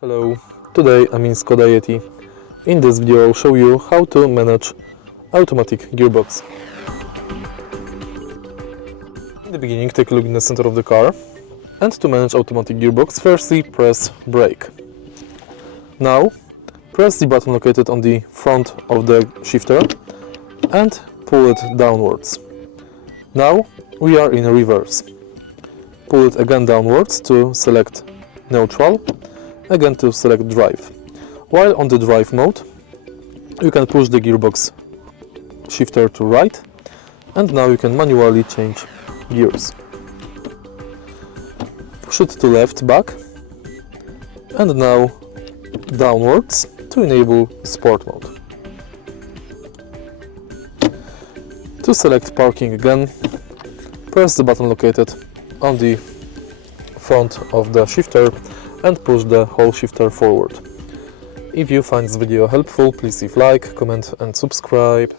Hello, today I'm in Skoda Yeti. In this video I'll show you how to manage automatic gearbox. In the beginning, take a look in the center of the car, and to manage automatic gearbox, firstly press brake. Now press the button located on the front of the shifter and pull it downwards. Now we are in reverse. Pull it again downwards to select neutral, again to select drive. While on the drive mode, you can push the gearbox shifter to right, and now you can manually change gears. Push it to left back, and now downwards to enable sport mode. To select parking again, press the button located on the front of the shifter and push the whole shifter forward. If you find this video helpful, please leave like, comment and subscribe.